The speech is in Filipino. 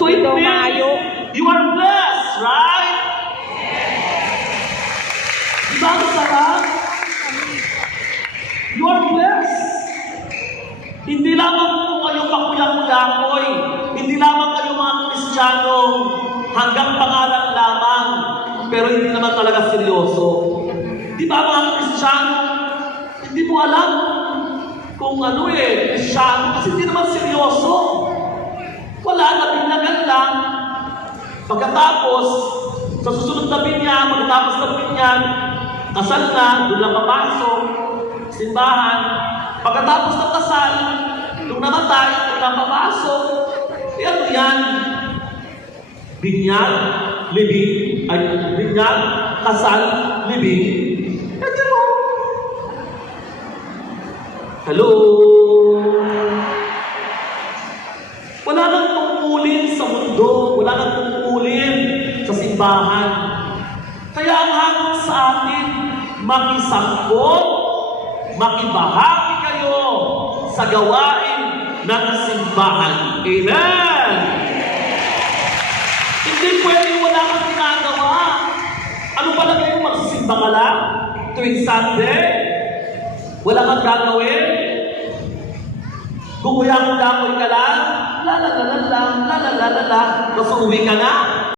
So it means you are blessed, right? Diba ang sarap? You are blessed. Hindi lamang po kayo pakulang-kulangoy. Hindi lamang kayo mga Kristiyano hanggang pangalan lamang. Pero hindi naman talaga seryoso. Di ba mga Kristiyano? Hindi mo alam kung Kristiyano. Kasi hindi naman seryoso. Wala, nabinyagan lang. Pagkatapos, sa susunod na binyag, pagkatapos ng binyag, kasal na, doon lang papasok, simbahan. Pagkatapos ng kasal, nung namatay, doon lang papasok. Ano yan? Binyag, libing, binyag, kasal, libing. Ito mo. Hello? Wala nang tungkulin sa mundo. Wala nang tungkulin sa simbahan. Kaya ang hangad sa atin, makisangkot, makibahagi kayo sa gawain ng simbahan. Amen! Hindi pwede wala kang ginagawa. Ano pala kayo, magsisimba ka lang? Tuwing Sunday? Wala kang gagawin? Kung uyangan ka lang, la la la la la la la la la la, tapos uwi ka na?